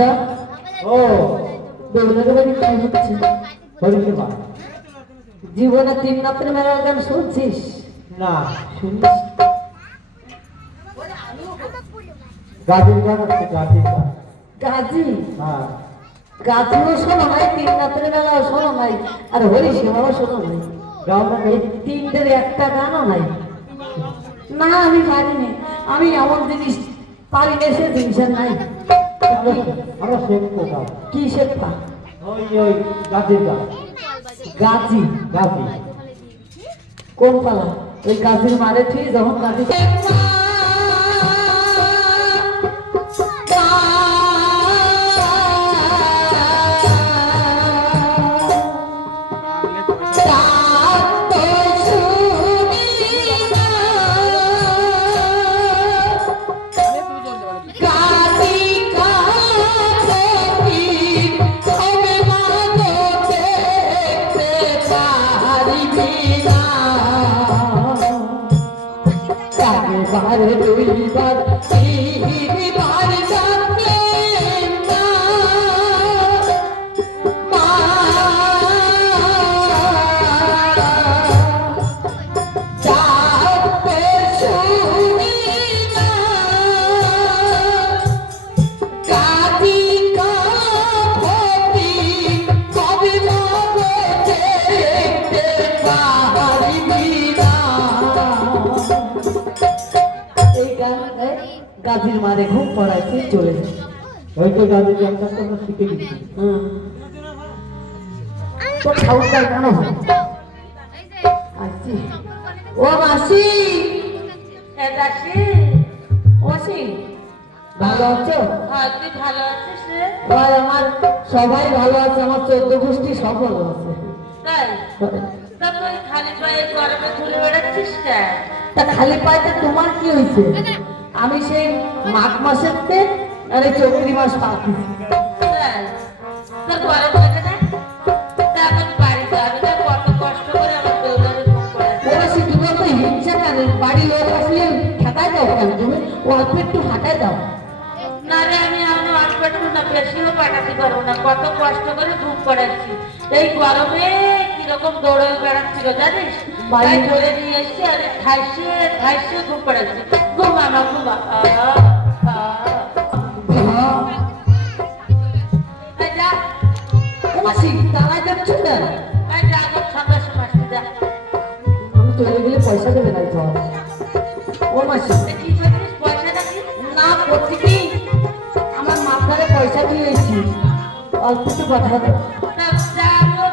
দা ও বেহুলার বাড়ি কি হচ্ছে হরিকে মা জীবনে তিন রাত্রে মেলার গান শুনছিস না শুনিস গাজির গান আছে গাজির গান গাজি হ্যাঁ গাজিও শোনো নাই তিন রাত্রে মেলাও শোনো নাই আর হরি সেবাও শোনো নাই গাও না এই তিনটের একটা গানও নাই না আমি পারিনি আমি এমন জিনিস পারি না সে জিনিসের নাই আমরা শেখবো কি শেখবা ওই ওই গাজির গান গাজি গাজি কোন পালা ওই গাজির মারে ঠিক যখন গাজি গাজির মারে খুব পড়াইছে চলে যায় ওই তো গাজির গানটা আমরা শিখে গেছি তো খাওয়ার কেন আসছি ও মাসি মাসি ভালো আছো তুই ভালো আছিস রে ভাই আমার সবাই ভালো আছে আমার 14 গোষ্ঠী সব ভালো আছে তাই তা তুই খালি পায়ে গরমে ঘুরে বেড়াচ্ছিস কেন তা খালি পায়ে তোমার কি হয়েছে আমি সেই মাঘ মাসের আর এই চৈত্রি মাস পাচ্ছি বাড়ি লোক আসলে খেতায় দাও কেন তুমি অল্প একটু হাঁটায় দাও না রে আমি অল্প একটু না বেশিও পাঠাতে পারবো না কত কষ্ট করে ঘুম পড়াচ্ছি এই গরমে কিরকম দৌড়ে বেড়াচ্ছিল জানিস বাড়ি ধরে নিয়ে এসছি আর খাইছে ঘুম পড়াচ্ছি ঘুমা না ঘুমা পয়সা দেবে না ও মাসি না করছি কি আমার মাথায় পয়সা দিয়ে এসছি অল্প একটু কথা দাও পয়সা দাও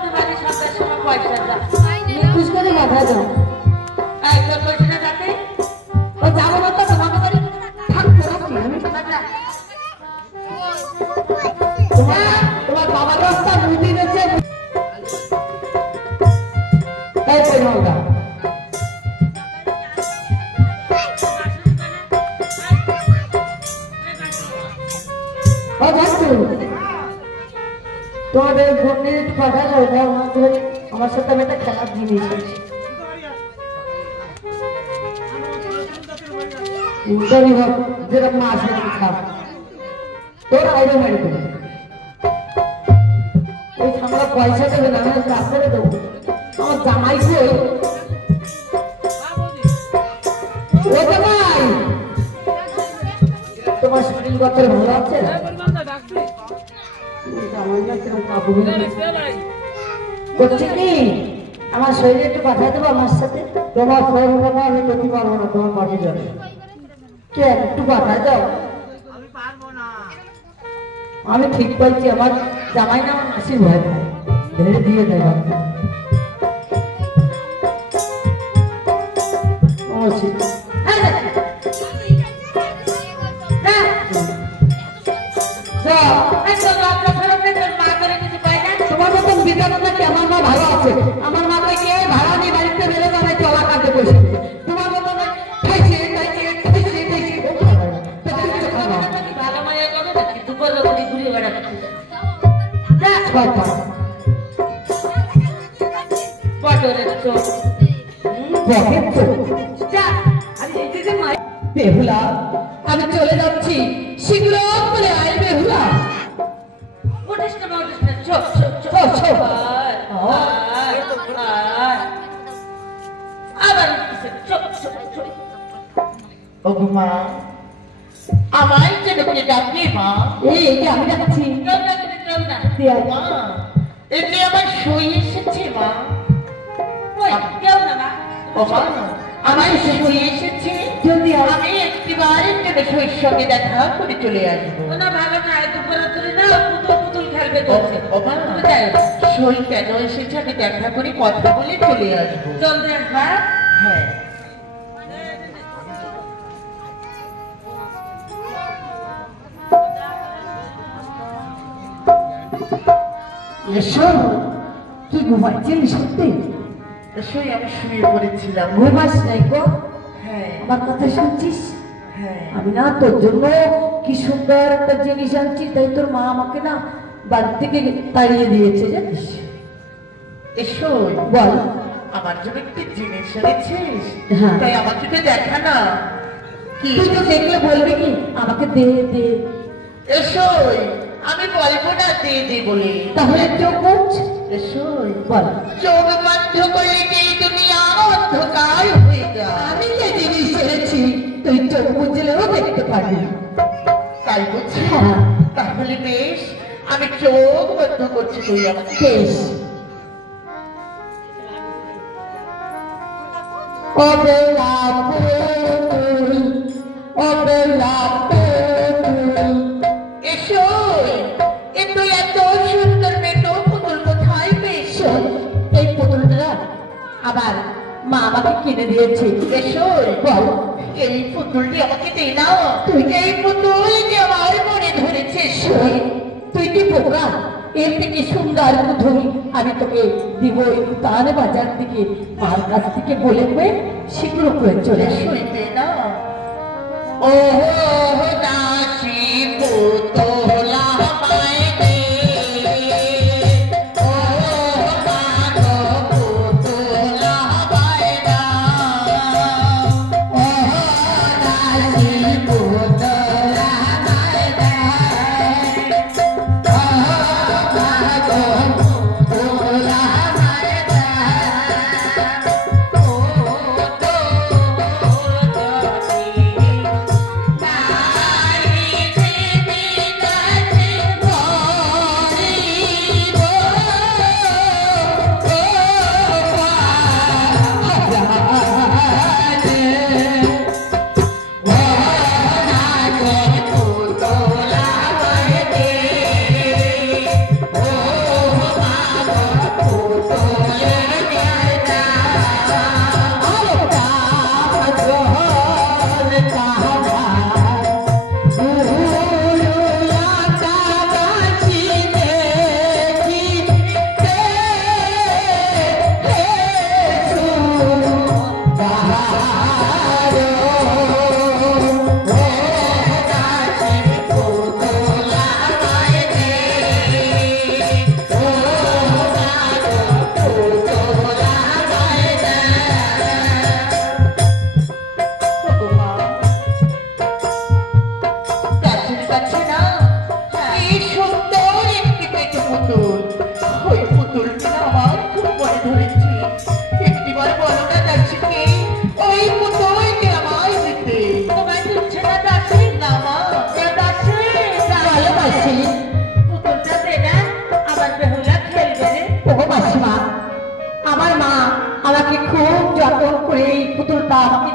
করে কথা দাও যাবো না তো তোমাকে বাড়ি থাকতে তোমার বাবা রাস্তা বুঝতে দিয়েছে তাই পেনটা তোমাদের ফোনে পাঠা যাও আমার সাথে আমি একটা খেলার জিনিস যেরকম আসে খাব তোর আইডে মেরে দেবে ওই আমরা পয়সা দেবে না আমি রাস্তায় দেবো আমার জামাই কই ও জামাই তোমার শরীর গত ভালো আছে করছে কি আমার শরীরে একটু পাঠিয়ে দেবো আমার সাথে তোমার শরীর আমি করতে পারবো না তোমার বাড়ি যাবে কে একটু পাঠায় দাও আমি ঠিক বলছি আমার জামাই না আমার মাসির ভয় পায় ধরে দিয়ে দেয় তোমার মতন বিধান নাকি আমার মা ভালো আছে আমার মাকে কে ভাড়া নিয়ে বাড়িতে বেরো যাবে চলা কাটে বসে তোমার মতন ভালো মায়ের কথা নাকি দুপুর ঘুরে ঘুরে বেড়াচ্ছে বেহুলা আমি চলে যাচ্ছি শীঘ্র করে আয় বেহুলা ওগো মা আমায় যেন কে ডাকে মা এই আমি ডাকছি মা এই যে আমার সই এসেছে মা কেউ না ও মা আমার সই এসেছে যদি আমি একটিবারের জন্য সইয়ের সঙ্গে দেখা করে চলে আসবো না ভালো না এত পড়াতুরি না পুতুল খেলবে তো ও মা সই কেন এসেছে আমি দেখা করে কথা বলে চলে আসবো জলদি আসবা হ্যাঁ এসো তুই ঘুমাইছিলি সত্যি সই আমি শুয়ে পড়েছিলাম ঘুমাস নাই গো হ্যাঁ আমার কথা শুনছিস হ্যাঁ আমি না তোর জন্য কি সুন্দর একটা জিনিস আনছি তাই তোর মা আমাকে না বাড়ি থেকে তাড়িয়ে দিয়েছে জানিস এসো বল আমার জন্য একটি জিনিস এনেছিস হ্যাঁ। তাই আমার জন্য দেখা না কি তুই তো দেখলে বলবি কি আমাকে দে দে এসো আমি বলবো না দে দে বলে তাহলে চোখ বুঝ এসো বল চোখ বন্ধ করলে যে এই দুনিয়া অন্ধকার হয়ে যায় আমি যে জিনিস এনেছি তুই চোখ বুঝলেও দেখতে পারবি তাই বলছি হ্যাঁ তাহলে বেশ আমি চোখ বন্ধ করছি তুই আমাকে বেশ অবেলা পুতুল অবেলা পুতুল এসো কিন্তু এত সুন্দর মেটো পুতুল কোথায় পেয়েছ শোন, এই পুতুলটা আবার মা আমাকে কিনে দিয়েছে এসো বল এই পুতুলটি আমাকে দে না তুই এই পুতুল যে আমার মনে ধরেছে শোন, তুই কি বোকা এর থেকে সুন্দর পুতুল আমি তোকে দিব তাহলে বাজার থেকে মার কাছ থেকে বলে কয়ে শীঘ্র করে চলে আসো শুইতে না ও দাসী পুতলা পায় দে ও মাগো পুতলা পায় না ও দাসী পুতলা পায় না ও মাগো পুতলা পায় না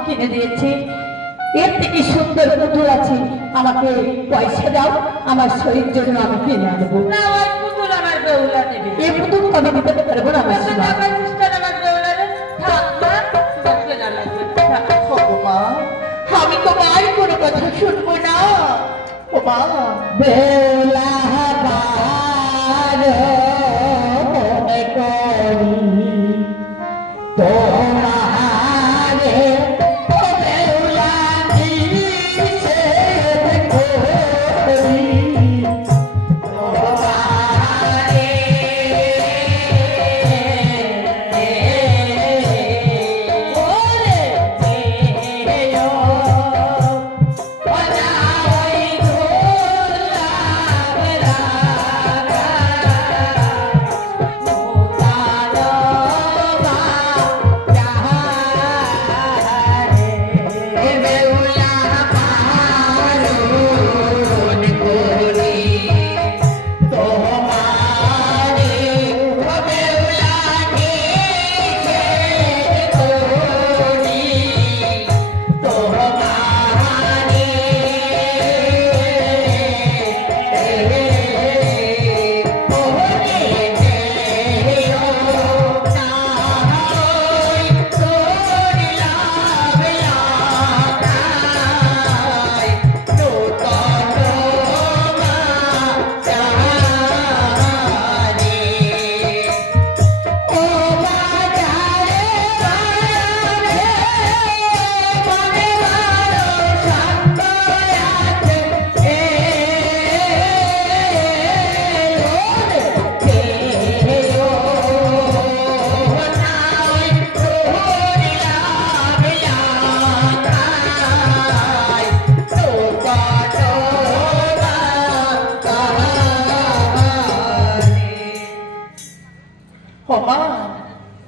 কিনে দিয়েছে এর থেকে সুন্দর পুতুল আছে আমাকে পয়সা দাও আমার শরীর জন্য আমি কিনে আনবো না ওই পুতুল আমার বেহুলা নেবে এই পুতুল আমি দিতে পারবো না কত মাসিমা টাকা সিস্টার আমার বেহুলা রে থাক মা তোমাকে না লাগবে থাক। ভগবান আমি তোমার কোনো কথা শুনবো না ও মা বেলা বার মনে করি তোমারে ও বেলা নিষেধ করি তোমারে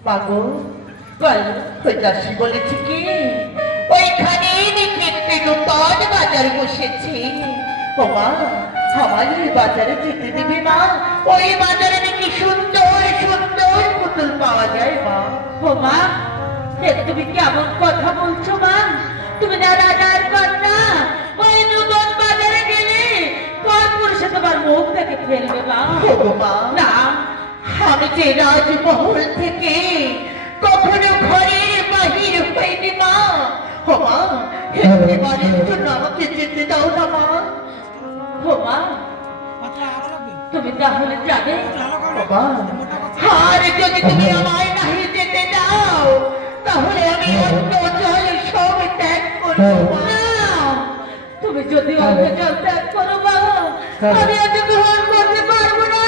মাগো বলো ওই দাসী বলেছে কি ওইখানে নাকি একটি নতুন বাজার বসেছে। ও মা আমার ওই বাজারে যেতে দেবে মা? ওই বাজারে নাকি সুন্দর সুন্দর পুতুল পাওয়া যায় মা। ও মা তুমি কেমন কথা বলছো মা? তুমি না রাজার কন্যা, ওই নতুন বাজারে গেলে পরপুরুষে তোমার মুখ থেকে ফেলবে মা। ও মা না, আমি যে রাজমহল থেকে কখনো ঘরের বাহির হইনি মা। ও মা এবারের জন্য আমাকে যেতে দাও না মা। ও মা তুমি তাহলে যাবে? আর যদি তুমি আমায় নাহি যেতে দাও তাহলে আমি অন্য জল সব ত্যাগ করবো মা। না, তুমি যদি অন্য জল ত্যাগ করো মা, আমি আজ গ্রহণ করতে পারবো না।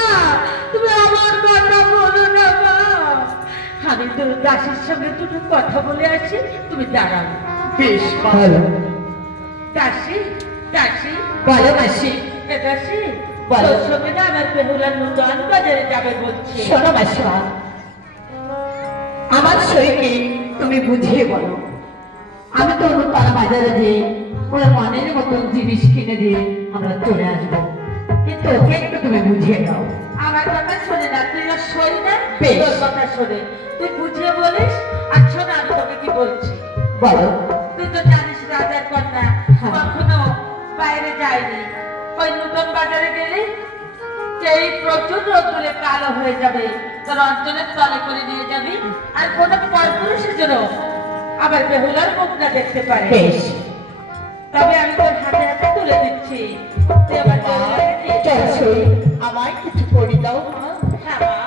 তুমি আমার কথা বলো না মা। আমি তো দাসীর সঙ্গে দুটো কথা বলে আসি, তুমি দাঁড়াও। বেশ মা। দাসী দাসী বলো মাসি। দাসী বলো। তোর সঙ্গে না আমার বেহুলার নতুন বাজারে যাবে বলছে। শোনো মাসিমা, আমার সইকে তুমি বুঝিয়ে বলো। আমি তো তার বাজারে যেয়ে ওর মনের মতন জিনিস কিনে দিয়ে আমরা চলে আসবো, কিন্তু ওকে একটু তুমি বুঝিয়ে দাও। আমার কথা শোনে না, তুই আর শোন না, বেশ। তোর কথা শোনে। তুই বুঝিয়ে বলিস। আর শোন আমি তোকে কি বলছি। বলো। তুই তো জানিস রাজার কন্যা হ্যাঁ। কখনো বাইরে যায়নি। ওই নতুন বাজারে গেলে সেই প্রচুর রোদ্দুরে কালো হয়ে যাবে, তোর অঞ্চলের তলে করে নিয়ে যাবি। আর কোনো পরপুরুষের জন্য আবার বেহুলার মুখ না দেখতে পারে। বেশ, তবে আমি তোর হাতে হাতে তুলে দিচ্ছি, তুই আবার বেহুলাকে নিয়ে চল যাবি। সই। আমায় কিছু করে দাও মা। হ্যাঁ মা।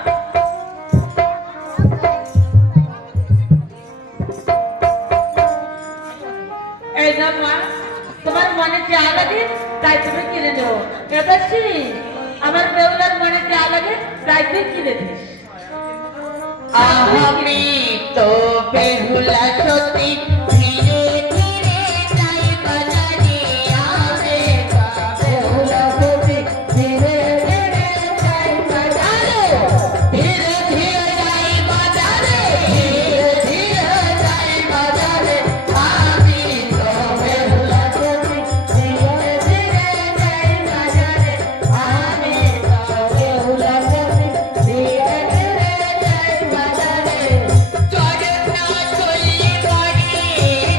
এই না মা, তোমার মনে যা লাগে তাই তুমি কিনে নেও। এবারছি আমার বেউলার মনে যা লাগে তাই তুই কিনে দিস। আমি তো বেহুলা সতী ধীরে ধীরে যাই বাজারে আরে বেহুলা সতী ধীরে ধীরে যাই বাজারে ধীরে ধীরে যাই বাজারে ধীরে ধীরে যাই বাজারে আমি তো বেহুলা সতী ধীরে ধীরে যাই বাজারে আমি তো বেহুলা সতী ধীরে ধীরে যাই বাজারে চরণা চলি পড়ে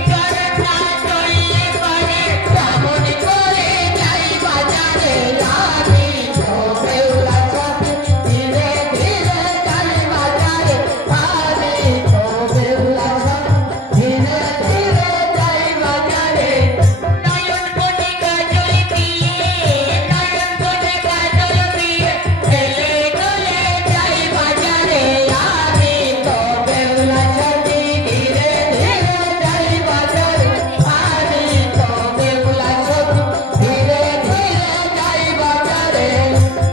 চরণা চলি পড়ে কেমন করে যাই বাজারে আমি তো বেহুলা সতী ধীরে ধীরে যাই বাজারে আমি তো বেহুলা সতী ধীরে ধীরে যাই বাজারে নয়ন কোণে কাজল দিয়ে নয়ন কোণে কাজল দিয়ে গেলে গলে যাই বাজারে আমি তো বেহুলা সতী ধীরে ধীরে যাই বাজারে আমি তো বেহুলা সতী ধীরে ধীরে যাই বাজারে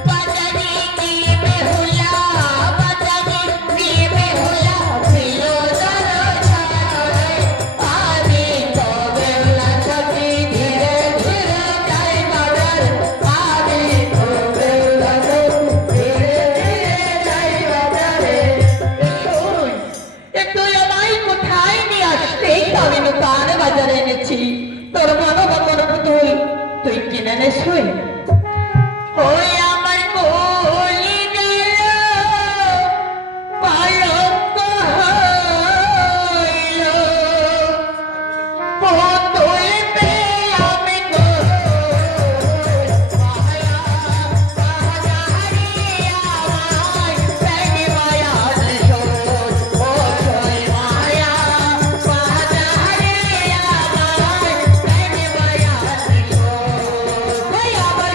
বাজারে গিয়ে বেহুলা বাজারে গিয়ে বেহুলা ছিল দরজারে আমি তো বেহুলা সতী ধীরে ধীরে যাই বাজারে আমি তো বেহুলা সতী ধীরে ধীরে যাই বাজারে তুই আমায় কোথায় নিয়ে আসতে? আমি নতুন বাজারে এনেছি তোর মনো মতো পুতুল তুই কিনে নেছই। ওই আমার কলি গেল পালঙ্ক হইল পুতুল পেয়ে আমি গো মায়া বাজারে আমায় প্রেমে মায়া শোন ও সই মায়া বাজারে আমায় প্রেমে মায়া শোন ওই আমার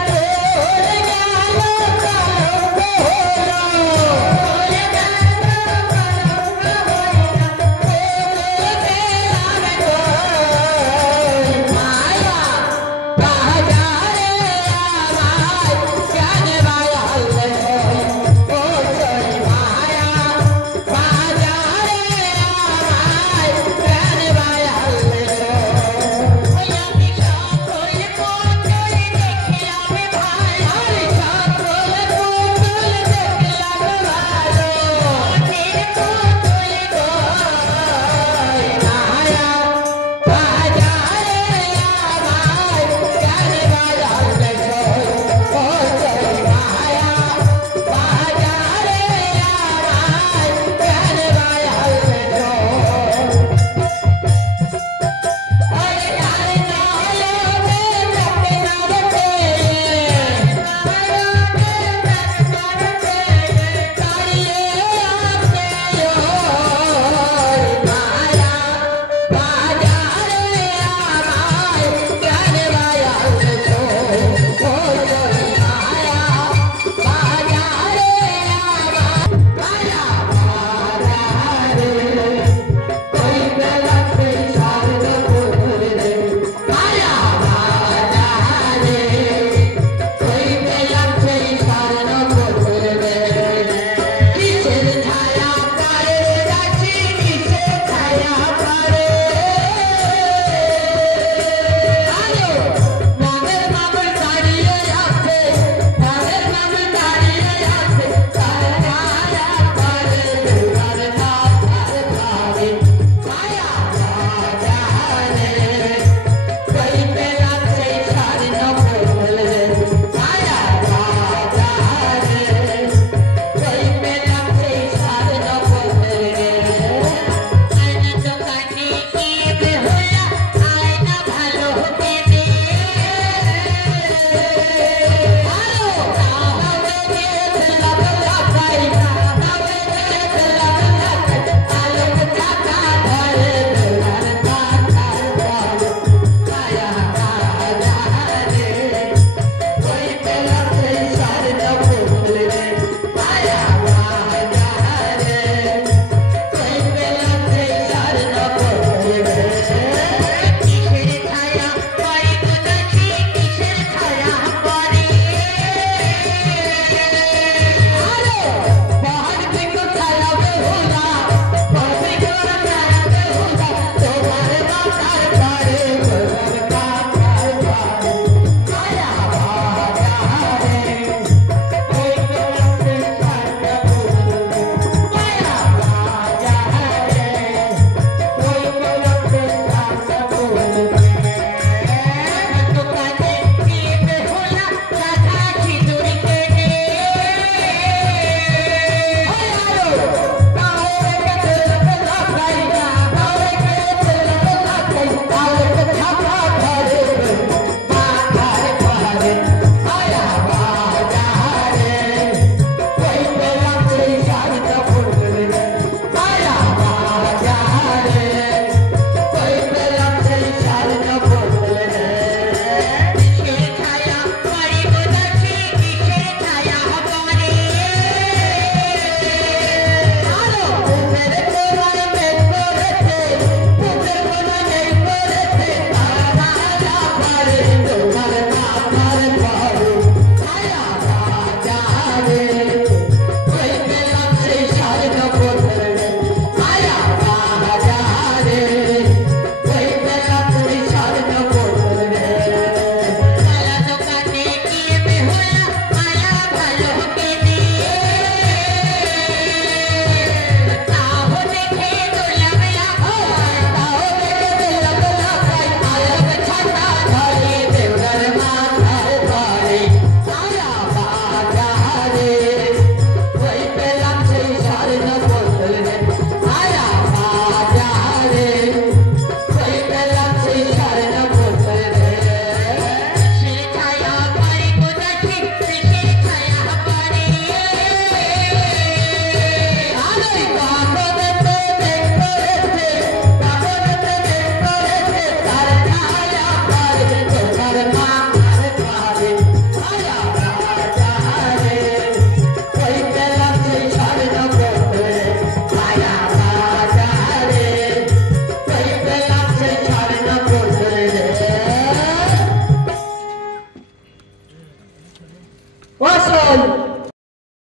ও শোন